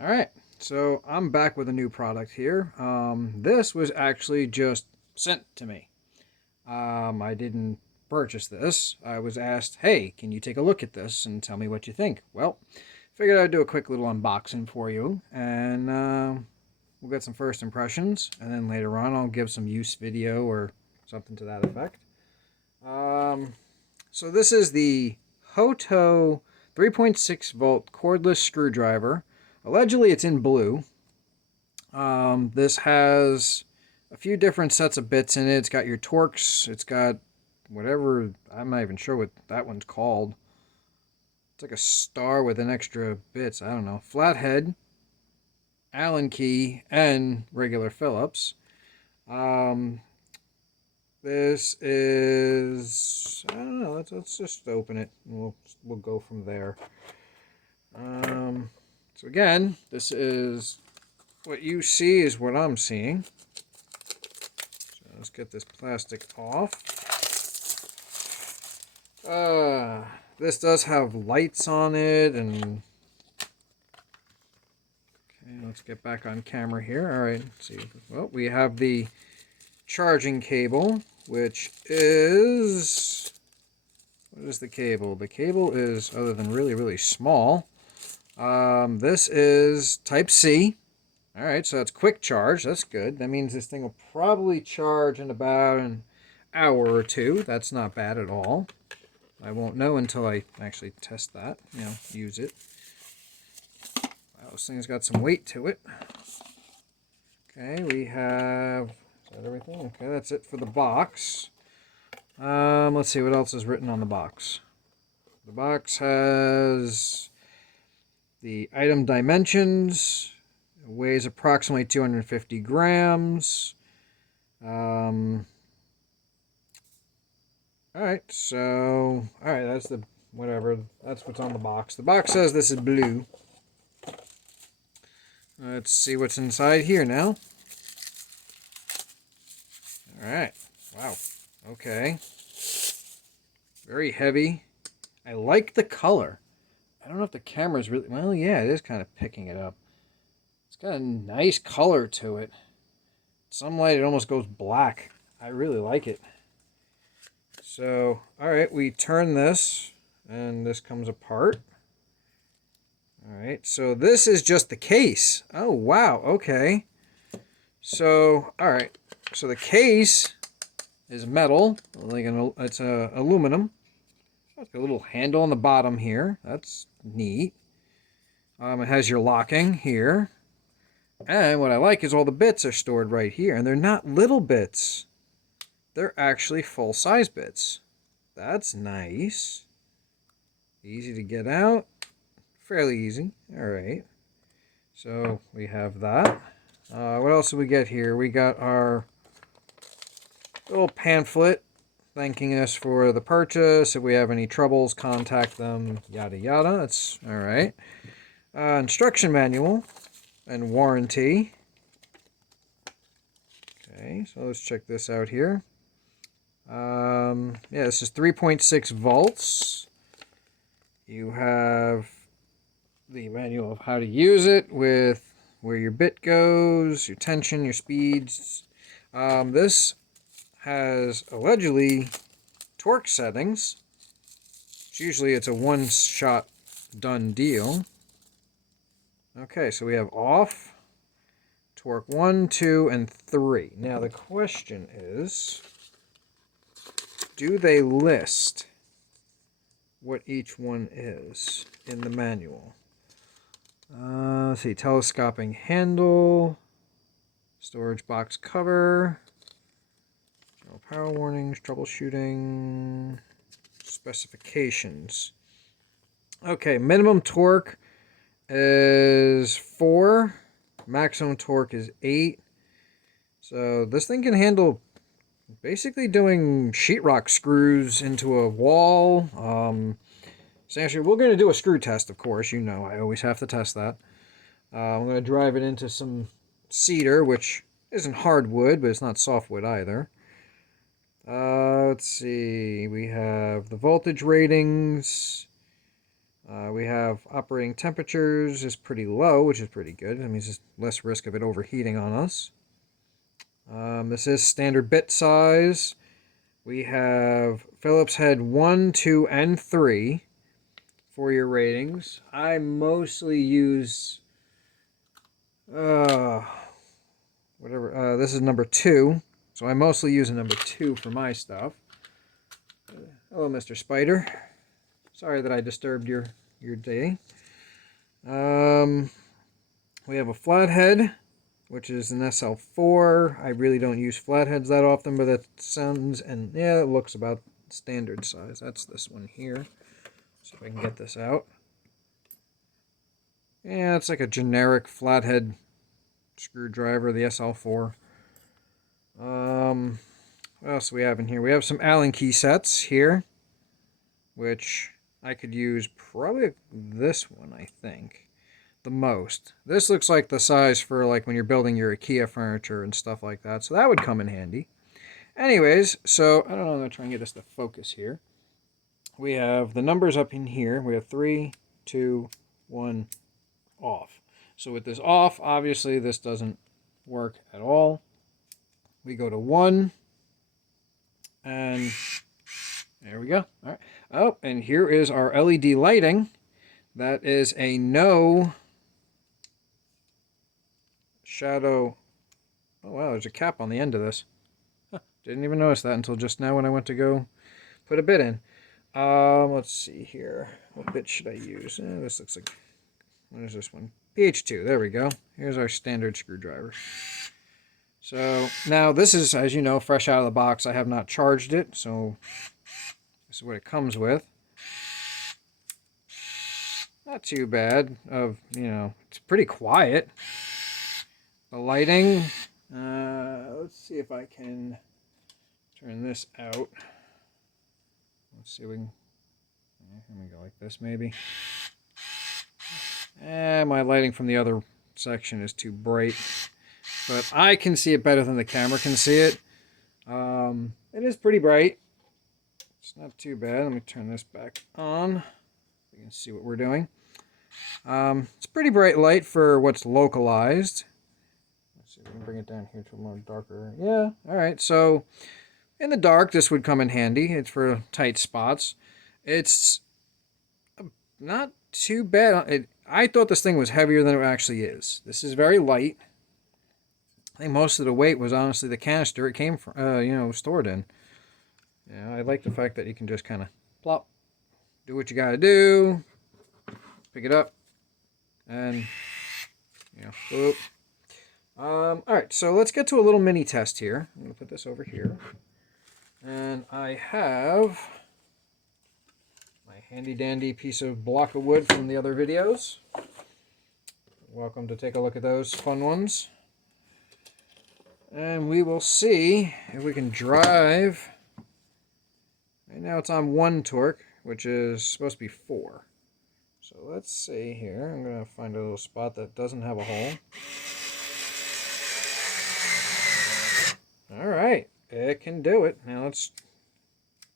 Alright, so I'm back with a new product here. This was actually just sent to me. I didn't purchase this. I was asked, hey, can you take a look at this and tell me what you think? Well, figured I'd do a quick little unboxing for you, and we'll get some first impressions, and then later on I'll give some use video or something to that effect. Um, so this is the Hoto 3.6 volt cordless screwdriver. Allegedly, it's in blue. This has a few different sets of bits in it. It's got your Torx. It's got whatever. I'm not even sure what that one's called. It's like a star with an extra bits. I don't know. Flathead, Allen key, and regular Phillips. Um, this is. I don't know. Let's just open it. And we'll go from there. So again, this is what you see is what I'm seeing. So let's get this plastic off. This does have lights on it, and okay, let's get back on camera here. All right, let's see. Well, we have the charging cable, which is, what is the cable? The cable is, other than really, really small, this is Type C. All right, so it's quick charge. That's good. That means this thing will probably charge in about an hour or two. That's not bad at all. I won't know until I actually test that, use it. Wow, this thing's got some weight to it. Okay, we have, is that everything? Okay, that's it for the box. Let's see what else is written on the box. The box has the item dimensions. It weighs approximately 250 grams. Alright, so, alright, that's the, whatever, that's what's on the box. The box says this is blue. Let's see what's inside here now. Alright, wow, okay. Very heavy. I like the color. I don't know if the camera's really, well, yeah, it is kind of picking it up. It's got a nice color to it. Some light, it almost goes black. I really like it. So, alright, we turn this, and this comes apart. Alright, so this is just the case. Oh, wow, okay. So, alright, so the case is metal, like it's aluminum. It's got a little handle on the bottom here. That's neat. It has your locking here. And what I like is all the bits are stored right here, and they're not little bits. They're actually full-size bits. That's nice. Easy to get out. Fairly easy. Alright. So we have that. What else do we get here? We got our little pamphlet thanking us for the purchase. If we have any troubles, contact them. Yada yada. That's alright. Instruction manual and warranty. Okay, so let's check this out here. Yeah, this is 3.6 volts. You have the manual of how to use it with where your bit goes, your tension, your speeds. This has allegedly torque settings. Usually it's a one-shot done deal. Okay, so we have off, torque 1, 2, and 3. Now the question is, do they list what each one is in the manual? Let's see, telescoping handle, storage box cover, general power warnings, troubleshooting, specifications. Okay, minimum torque is 4, maximum torque is 8. So this thing can handle basically doing sheetrock screws into a wall. Essentially, we're going to do a screw test, of course. You know, I always have to test that. I'm going to drive it into some cedar, which isn't hardwood, but it's not softwood either. Let's see. We have the voltage ratings. We have operating temperatures is pretty low, which is pretty good. That means there's less risk of it overheating on us. This is standard bit size. We have Phillips head 1, 2, and 3 for your ratings. I mostly use this is number 2, so I mostly use a number 2 for my stuff. Hello, Mr. Spider. Sorry that I disturbed your day. We have a flathead, which is an SL4. I really don't use flatheads that often, but it sounds, and yeah, it looks about standard size. That's this one here. So if I can get this out. Yeah, it's like a generic flathead screwdriver, the SL4. What else do we have in here? We have some Allen key sets here, which I could use probably this one, I think, the most. This looks like the size for like when you're building your IKEA furniture and stuff like that, so that would come in handy. Anyways, so I don't know, I'm going to try and get this to focus here. We have the numbers up in here. We have 3, 2, 1, off. So with this off, obviously this doesn't work at all. We go to 1, and there we go. All right. Oh, and here is our LED lighting. That is a no shadow. Oh, wow, there's a cap on the end of this. Huh, didn't even notice that until just now when I went to go put a bit in. Let's see here. What bit should I use? This looks like, what is this one? PH2, there we go. Here's our standard screwdriver. So now this is, as you know, fresh out of the box. I have not charged it, so this is what it comes with. Not too bad. It's pretty quiet. The lighting. Let's see if I can turn this out. Let's see if we can. Let me go like this, maybe. My lighting from the other section is too bright, but I can see it better than the camera can see it. It is pretty bright. It's not too bad. Let me turn this back on. You can see what we're doing. It's pretty bright light for what's localized. Let's see if we can bring it down here to a more darker. Yeah, all right. So in the dark, this would come in handy. It's for tight spots. It's not too bad. I thought this thing was heavier than it actually is. This is very light. I think most of the weight was honestly the canister it came from, stored in. Yeah, I like the fact that you can just kind of plop, do what you got to do, pick it up, and, boop. All right, so let's get to a little mini test here. I'm going to put this over here. And I have my handy-dandy piece of block of wood from the other videos. Welcome to take a look at those fun ones. And we will see if we can drive. Right now it's on 1 torque, which is supposed to be 4. So let's see here. I'm going to find a little spot that doesn't have a hole. All right, it can do it. Now let's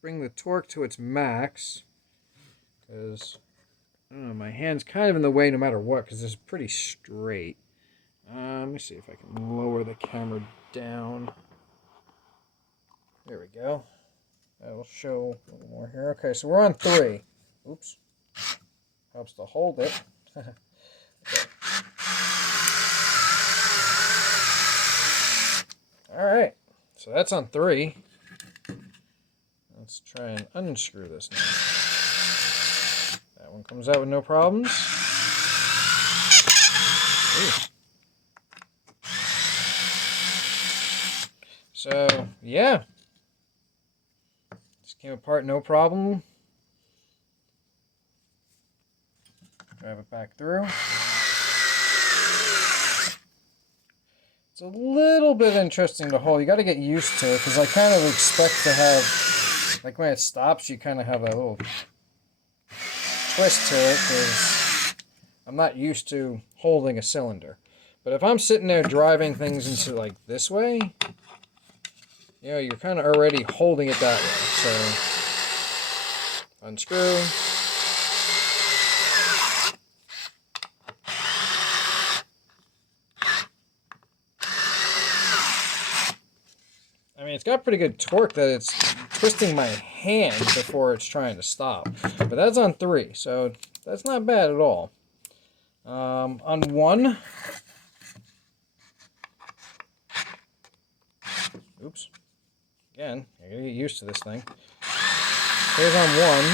bring the torque to its max, because I don't know, my hand's kind of in the way no matter what, because it's pretty straight. Let me see if I can lower the camera down. There we go. That will show a little more here. Okay, so we're on 3. Oops. Helps to hold it. Okay. All right. So that's on 3. Let's try and unscrew this now. That one comes out with no problems. Ooh. So, yeah. This came apart no problem. Drive it back through. It's a little bit interesting to hold. You got to get used to it, because I kind of expect to have, like when it stops, you kind of have a little twist to it, because I'm not used to holding a cylinder. But if I'm sitting there driving things into like this way, you're kind of already holding it that way. So unscrew. it's got pretty good torque that it's twisting my hand before it's trying to stop. But that's on 3, so that's not bad at all. On 1, oops, again, I gotta get used to this thing. Here's on 1.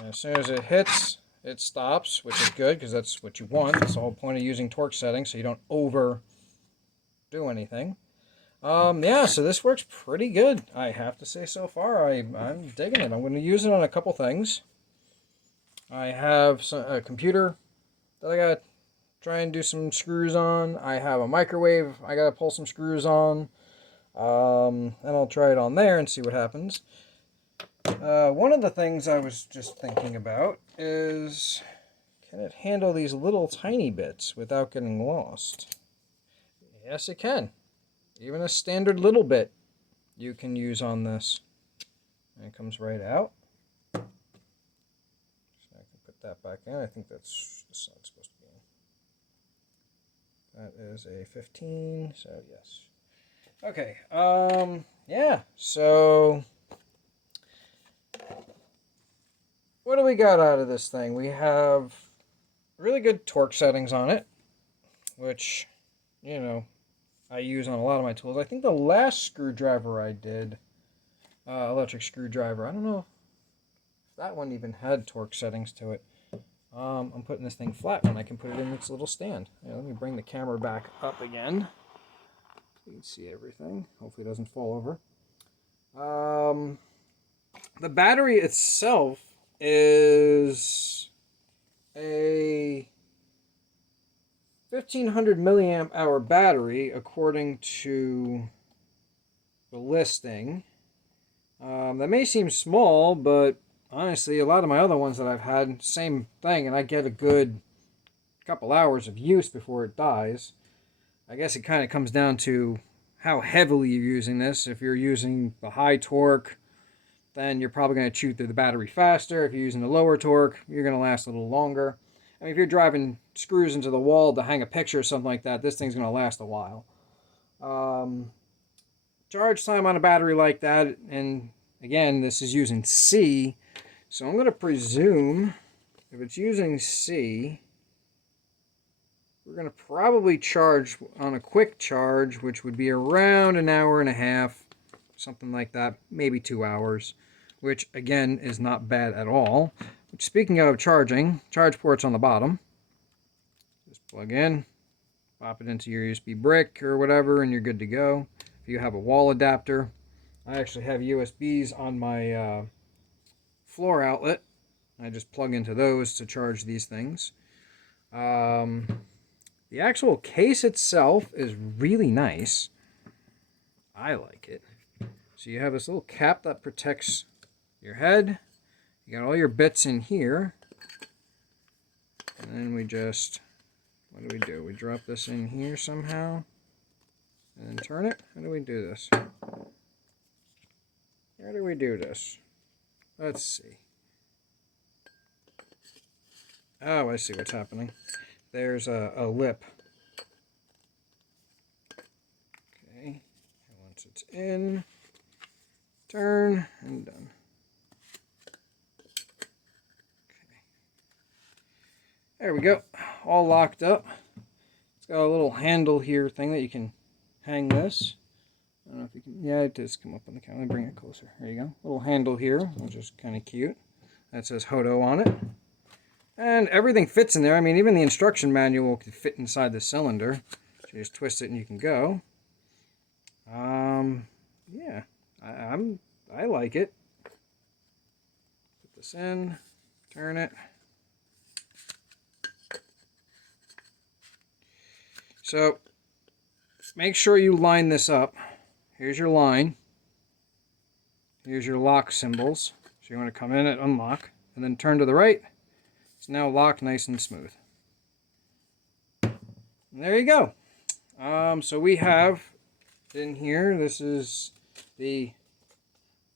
And as soon as it hits, it stops, which is good because that's what you want. That's the whole point of using torque settings, so you don't overdo anything. Yeah, so this works pretty good, I have to say so far. I'm digging it. I'm going to use it on a couple things. I have a computer that I got to try and do some screws on. I have a microwave I got to pull some screws on. And I'll try it on there and see what happens. One of the things I was just thinking about is, can it handle these little tiny bits without getting lost? Yes, it can. Even a standard little bit you can use on this. And it comes right out. So I can put that back in. I think that's the side's supposed to be in. That is a 15, so yes. Okay, yeah, so what do we got out of this thing? We have really good torque settings on it, which, you know, I use on a lot of my tools. I think the last screwdriver I did, electric screwdriver, I don't know if that one even had torque settings to it. I'm putting this thing flat when I can put it in its little stand. Yeah, let me bring the camera back up again. You can see everything. Hopefully it doesn't fall over. The battery itself is a 1500 milliamp hour battery according to the listing. That may seem small, but honestly, a lot of my other ones that I've had, same thing, and I get a good couple hours of use before it dies. I guess it kind of comes down to how heavily you're using this. If you're using the high torque, then you're probably going to chew through the battery faster. If you're using the lower torque, you're going to last a little longer. I mean, if you're driving screws into the wall to hang a picture or something like that, this thing's going to last a while. Charge time on a battery like that, and again, this is using C, so I'm going to presume if it's using C, we're going to probably charge on a quick charge, which would be around an hour and a half, something like that, maybe 2 hours, which again is not bad at all. Which, speaking of charging, charge port's on the bottom. Just plug in, pop it into your USB brick or whatever, and you're good to go. If you have a wall adapter, I actually have USBs on my floor outlet. I just plug into those to charge these things. The actual case itself is really nice. I like it. So you have this little cap that protects your head. You got all your bits in here. And then we just, what do? We drop this in here somehow. And then turn it. How do we do this? How do we do this? Let's see. Oh, I see what's happening. There's a lip. Okay. Once it's in, turn, and done. Okay. There we go. All locked up. It's got a little handle here thing that you can hang this. I don't know if you can. Yeah, it does come up on the camera. Let me bring it closer. There you go. Little handle here, which is kind of cute. That says Hoto on it. And everything fits in there. I mean, even the instruction manual can fit inside the cylinder. So you just twist it and you can go. Yeah, I like it. Put this in, turn it. So make sure you line this up. Here's your line. Here's your lock symbols. So you want to come in and unlock, and then turn to the right. It's now locked nice and smooth. And there you go. So we have in here, this is the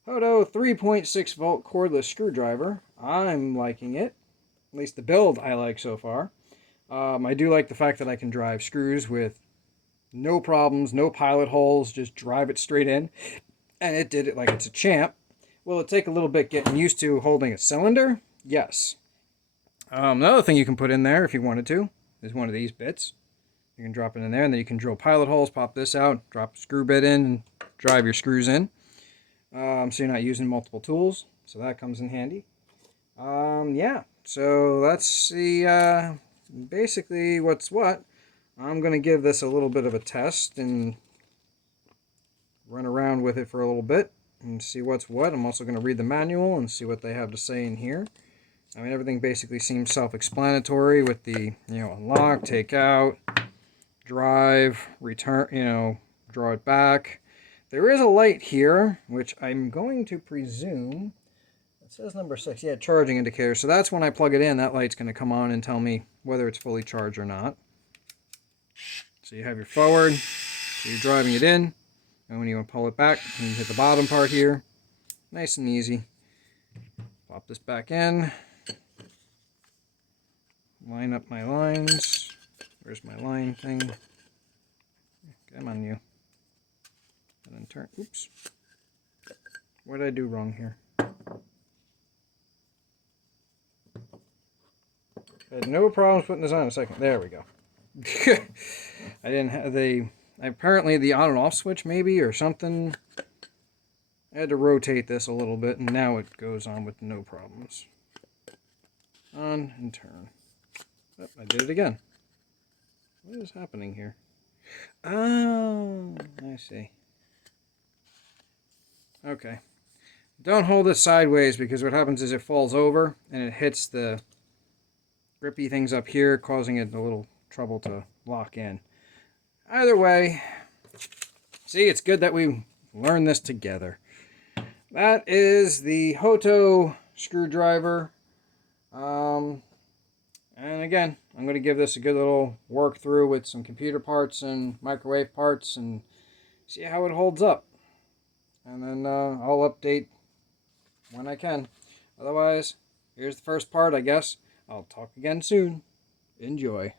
Hoto 3.6 volt cordless screwdriver. I'm liking it. At least the build I like so far. I do like the fact that I can drive screws with no problems, no pilot holes, just drive it straight in. And it did it like it's a champ. Will it take a little bit getting used to holding a cylinder? Yes. Another thing you can put in there if you wanted to is one of these bits. You can drop it in there, and then you can drill pilot holes, pop this out, drop a screw bit in, and drive your screws in. So you're not using multiple tools. So that comes in handy. Yeah, so that's the basically what's what. I'm going to give this a little bit of a test and run around with it for a little bit and see what's what. I'm also going to read the manual and see what they have to say in here. I mean, everything basically seems self-explanatory with the, unlock, take out, drive, return, draw it back. There is a light here, which I'm going to presume, it says number 6, yeah, charging indicator. So that's when I plug it in, that light's going to come on and tell me whether it's fully charged or not. So you have your forward, so you're driving it in, and when you want to pull it back, you hit the bottom part here. Nice and easy. Pop this back in. Line up my lines. Where's my line thing? Come on, you. And then turn. Oops. What did I do wrong here? I had no problems putting this on in a second. There we go. I didn't have apparently the on and off switch maybe or something. I had to rotate this a little bit, and now it goes on with no problems. On and turn. Oh, I did it again. What is happening here? Oh, I see. Okay. Don't hold it sideways because what happens is it falls over and it hits the grippy things up here, causing it a little trouble to lock in. Either way, see, it's good that we learned this together. That is the Hoto screwdriver. And again, I'm going to give this a good little work through with some computer parts and microwave parts and see how it holds up. And then I'll update when I can. Otherwise, here's the first part, I guess. I'll talk again soon. Enjoy.